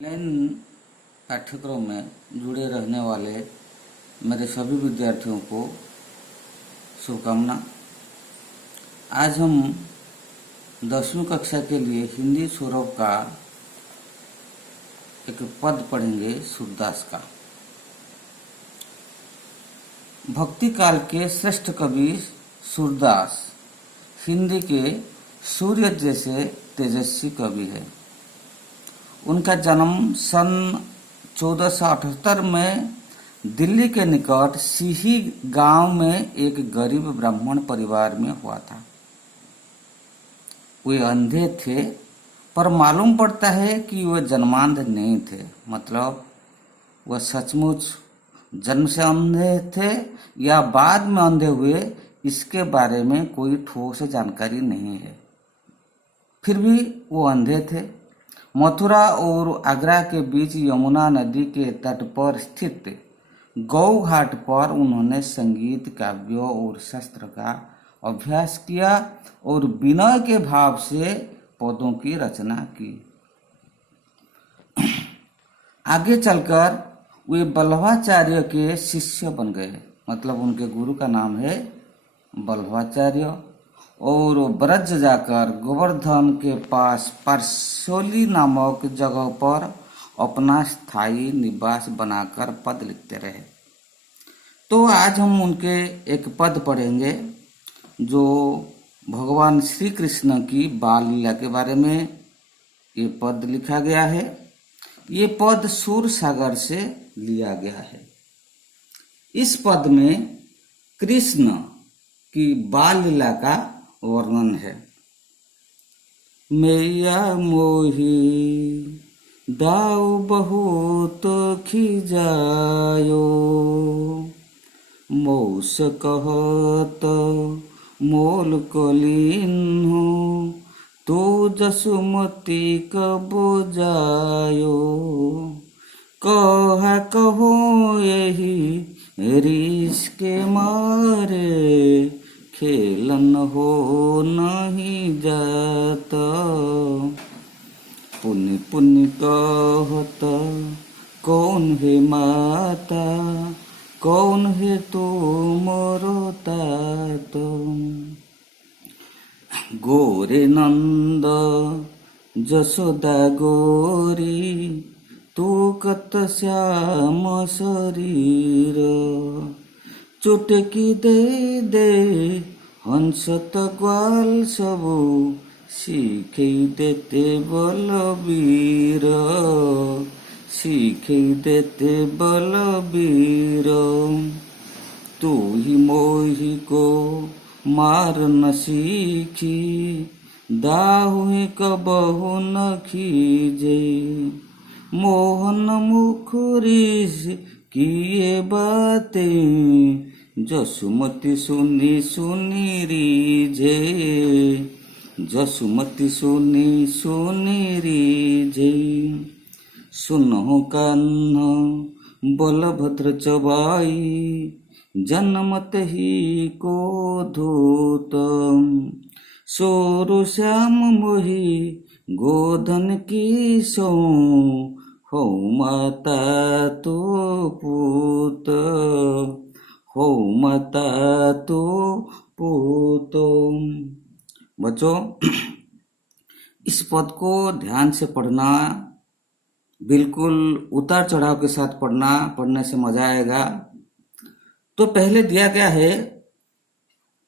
Online पाठ्यक्रम में जुड़े रहने वाले मेरे सभी विद्यार्थियों को शुभकामना। आज हम 10वीं कक्षा के लिए हिंदी सौरभ का एक पद पढ़ेंगे सूरदास का। भक्ति काल के श्रेष्ठ कवि सूरदास हिंदी के सूर्य जैसे तेजस्वी कवि है। उनका जन्म सन 1478 में दिल्ली के निकट सीही गांव में एक गरीब ब्राह्मण परिवार में हुआ था। वे अंधे थे, पर मालूम पड़ता है कि वे जन्मांध नहीं थे, मतलब वह सचमुच जन्म से अंधे थे या बाद में अंधे हुए, इसके बारे में कोई ठोस जानकारी नहीं है। फिर भी वो अंधे थे। मथुरा और आगरा के बीच यमुना नदी के तट पर स्थित गौ घाट पर उन्होंने संगीत, काव्य और शास्त्र का अभ्यास किया और विनय के भाव से पदों की रचना की। आगे चलकर वे बल्लभाचार्य के शिष्य बन गए, मतलब उनके गुरु का नाम है बल्लभाचार्य, और ब्रज जाकर गोवर्धन के पास पारसोली नामक जगह पर अपना स्थायी निवास बनाकर पद लिखते रहे। तो आज हम उनके एक पद पढ़ेंगे जो भगवान श्री कृष्ण की बाल लीला के बारे में ये पद लिखा गया है। ये पद सूर सागर से लिया गया है। इस पद में कृष्ण की बाल लीला का वर्णन है। मैया मोही दाऊ बहुत खिजायो, मौस कहत मोल कलिन्हो, तो जसुमती कब जायो, कहा कहो यही रीस के मारे, खेलन हो नहीं जाता, पुण्य पुण्य कहत कौन है माता, कौन है तू मोरो तात, गोरे नंद जसोदा गोरी, तू कत श्याम शरीर, चुटकी दे दे हंसत ग्वाल सबू, सीखे देते बलबीर, सीखे देते बलबीर, तू ही मोही को मार न सीखी, दाहु कबहु न खीजे, मोहन मुखरिस किए बातें, जसुमती सुनी सुनी रीझे, जसुमती सुनी सुनी रीझे, सुनो कान्हा बलभद्र चबाई, जन्मत ही को धूत, सोरु श्याम मोही गोधन की सो, हो माता तो पूत, हो माता तो पूत। बच्चों, इस पद को ध्यान से पढ़ना, बिल्कुल उतार चढ़ाव के साथ पढ़ना, पढ़ने से मजा आएगा। तो पहले दिया गया है,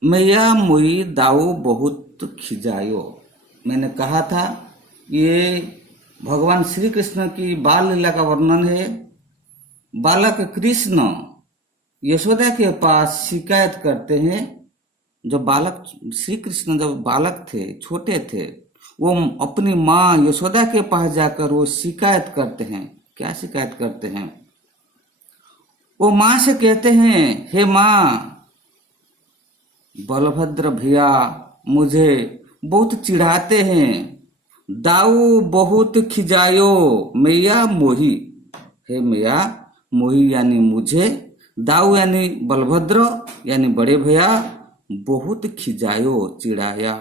मैया मोई दाऊ बहुत खिजायो। मैंने कहा था ये भगवान श्री कृष्ण की बाल लीला का वर्णन है। बालक कृष्ण यशोदा के पास शिकायत करते हैं। जब बालक श्री कृष्ण जब बालक थे, छोटे थे, वो अपनी माँ यशोदा के पास जाकर वो शिकायत करते हैं। क्या शिकायत करते हैं? वो माँ से कहते हैं, हे माँ, बलभद्र भैया मुझे बहुत चिढ़ाते हैं, दाऊ बहुत खिजायो, मैया मोही, हे मैया, मोही यानी मुझे, दाऊ यानी बलभद्र यानी बड़े भैया, बहुत खिजायो चिढ़ाया।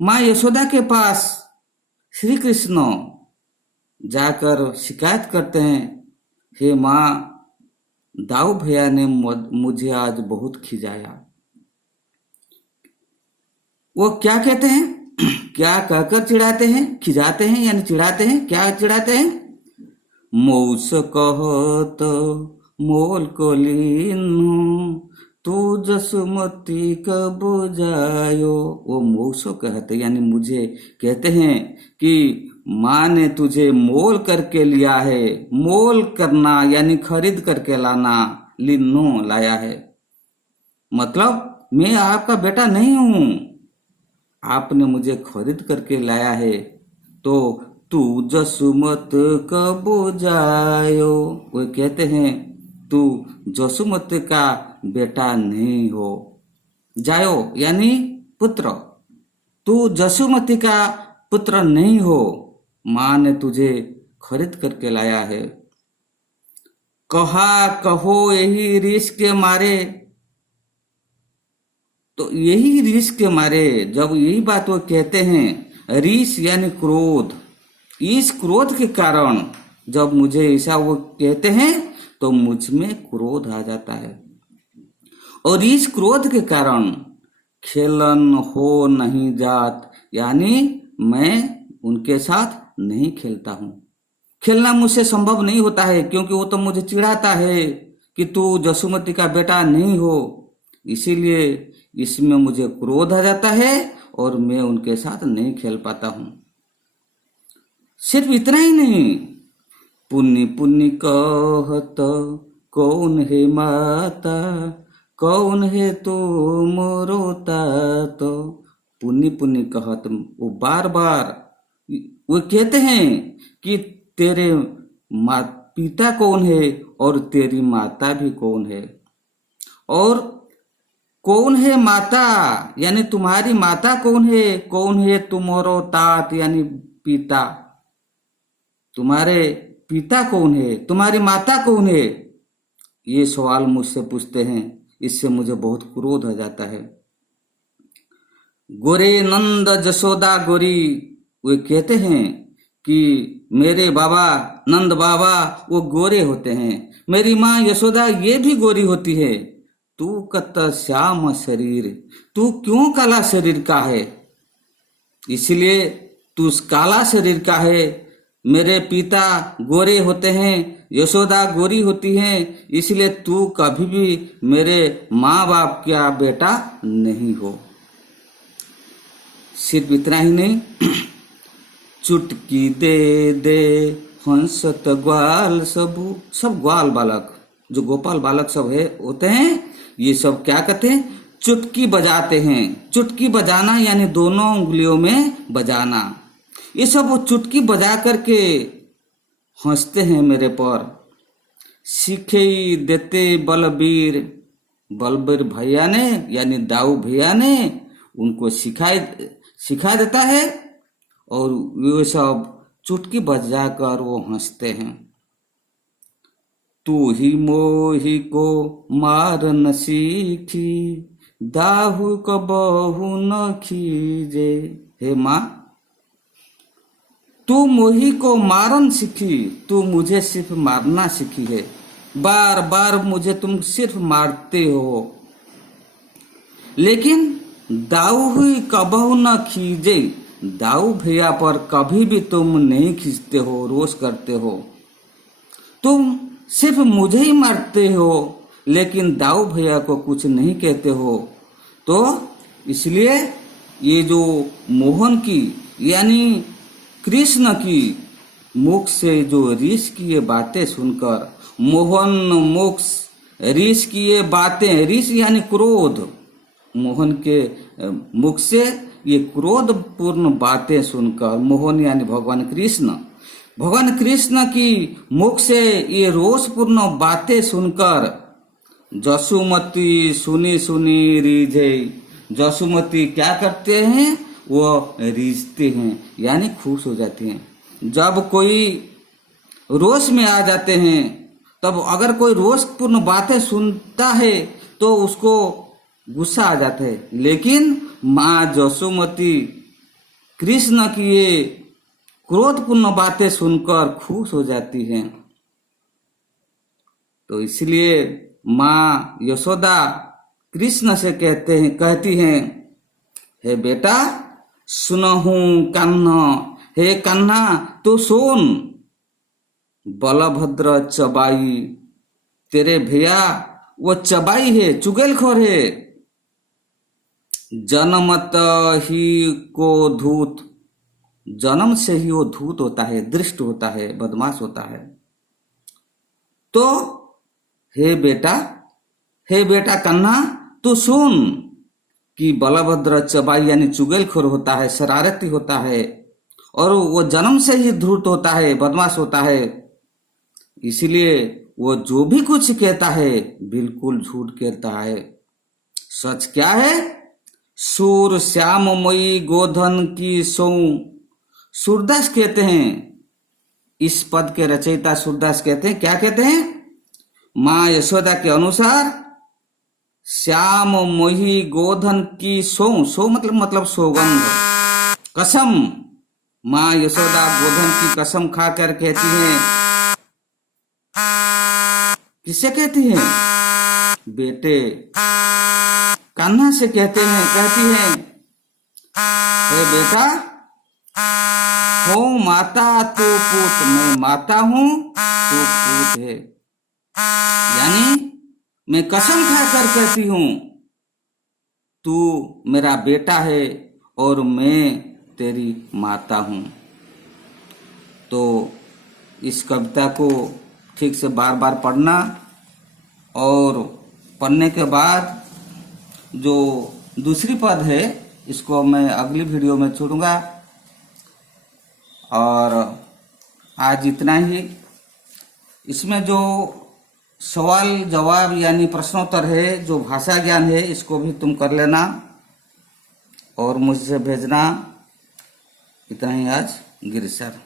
माँ यशोदा के पास श्री कृष्ण जाकर शिकायत करते हैं, हे माँ, दाऊ भैया ने मुझे आज बहुत खिजाया। वो क्या कहते हैं, क्या कहकर चिढ़ाते हैं, खिजाते हैं यानी चिढ़ाते हैं, क्या चिढ़ाते हैं? मौस कहत मोल को लीनु, तू जसुमती कब जायो। वो मौसो कहते यानी मुझे कहते हैं कि माँ ने तुझे मोल करके लिया है। मोल करना यानी खरीद करके लाना, लिन्नो लाया है, मतलब मैं आपका बेटा नहीं हूं, आपने मुझे खरीद करके लाया है, तो तू जसुमत कब जायो। वो कहते हैं तू जसुमत का बेटा नहीं हो। जायो यानी पुत्र, तू जसुमती का पुत्र नहीं हो, माँ ने तुझे खरीद करके लाया है। कहा कहो यही रीस के मारे, तो यही रीस के मारे जब यही बात वो कहते हैं, रीस यानी क्रोध, इस क्रोध के कारण जब मुझे ऐसा वो कहते हैं तो मुझ में क्रोध आ जाता है, और इस क्रोध के कारण खेलन हो नहीं जात, यानी मैं उनके साथ नहीं खेलता हूँ। खेलना मुझसे संभव नहीं होता है, क्योंकि वो तो मुझे चिढ़ाता है कि तू जसुमती का बेटा नहीं हो, इसीलिए इसमें मुझे क्रोध आ जाता है और मैं उनके साथ नहीं खेल पाता हूँ। सिर्फ इतना ही नहीं, पुण्य पुण्य कहत कौन है माता, कौन है तो मोरो तात। पुण्य पुण्य कहत, वो बार बार वो कहते हैं कि तेरे पिता कौन है और तेरी माता भी कौन है, और कौन है माता यानी तुम्हारी माता कौन है तुम्हारो तात यानी पिता, तुम्हारे पिता कौन है, तुम्हारी माता कौन है, ये सवाल मुझसे पूछते हैं। इससे मुझे बहुत क्रोध आ जाता है। गोरे नंद जसोदा गोरी, वे कहते हैं कि मेरे बाबा नंद बाबा वो गोरे होते हैं, मेरी माँ यशोदा ये भी गोरी होती है। तू कत श्याम शरीर, तू क्यों काला शरीर का है, इसलिए तू काला शरीर का है। मेरे पिता गोरे होते हैं, यशोदा गोरी होती हैं, इसलिए तू कभी भी मेरे माँ बाप का बेटा नहीं हो। सिर्फ इतना ही नहीं, चुटकी दे दे हंसत ग्वाल सब ग्वाल बालक, जो गोपाल बालक सब है होते हैं, ये सब क्या कहते हैं, चुटकी बजाते हैं। चुटकी बजाना यानी दोनों उंगलियों में बजाना, ये सब वो चुटकी बजा करके हंसते हैं मेरे पर। सीखे देते बलबीर, बलबीर भैया ने यानी दाऊ भैया ने उनको सिखा देता है, और वे सब चुटकी बजाकर वो हंसते हैं। तू ही मोही को मार न सीखी, दाहू को बहु न खीजे। हे माँ, तू मोही को मारन सीखी, तू मुझे सिर्फ मारना सीखी है, बार बार मुझे तुम सिर्फ मारते हो, लेकिन दाऊ हुई कबहू न खींचे, दाऊ भैया पर कभी भी तुम नहीं खींचते हो, रोष करते हो। तुम सिर्फ मुझे ही मारते हो, लेकिन दाऊ भैया को कुछ नहीं कहते हो। तो इसलिए ये जो मोहन की यानी कृष्ण की मुख से जो ऋष की ये बातें सुनकर, मोहन मुख ऋष की ये बातें, ऋष यानी क्रोध, मोहन के मुख से ये क्रोध पूर्ण बातें सुनकर, मोहन यानी भगवान कृष्ण की मुख से ये रोषपूर्ण बातें सुनकर जसुमती सुनी सुनी रीझे, जसुमती क्या करते हैं, वो रीझते हैं यानी खुश हो जाते हैं। जब कोई रोष में आ जाते हैं, तब अगर कोई रोषपूर्ण बातें सुनता है तो उसको गुस्सा आ जाता है, लेकिन माँ जसुमती कृष्ण की ये क्रोधपूर्ण बातें सुनकर खुश हो जाती हैं। तो इसलिए माँ यशोदा कृष्ण से कहती हैं, हे बेटा सुनहु कान्हा, हे कान्हा तो सुन, बलभद्र चबाई, तेरे भैया वो चबाई है, चुगलखोर है। जन्मत ही को धूत, जन्म से ही वो धूत होता है, दृष्ट होता है, बदमाश होता है। तो हे बेटा कन्हा तू सुन कि बलभद्र चबाई यानी चुगलखोर होता है, शरारती होता है, और वो जन्म से ही धूर्त होता है, बदमाश होता है। इसलिए वो जो भी कुछ कहता है बिल्कुल झूठ कहता है। सच क्या है? सूर श्याममयी गोधन की सौ। सूरदास कहते हैं, इस पद के रचयिता सूरदास कहते हैं, क्या कहते हैं? माँ यशोदा के अनुसार श्याम मोही गोधन की सौ मतलब सौगंध, कसम। माँ यशोदा गोधन की कसम खाकर कहती हैं, किससे कहती हैं? बेटे कान्हा से कहती हैं, हे बेटा हो माता तू पूत, मैं माता हूं तू पूत है। यानी मैं कसम खाकर कहती हूं, तू मेरा बेटा है और मैं तेरी माता हूं। तो इस कविता को ठीक से बार बार पढ़ना, और पढ़ने के बाद जो दूसरी पद है इसको मैं अगली वीडियो में छोड़ूंगा। और आज इतना ही। इसमें जो सवाल जवाब यानी प्रश्नोत्तर है, जो भाषा ज्ञान है, इसको भी तुम कर लेना और मुझसे भेजना। इतना ही आज, गिरीश सर।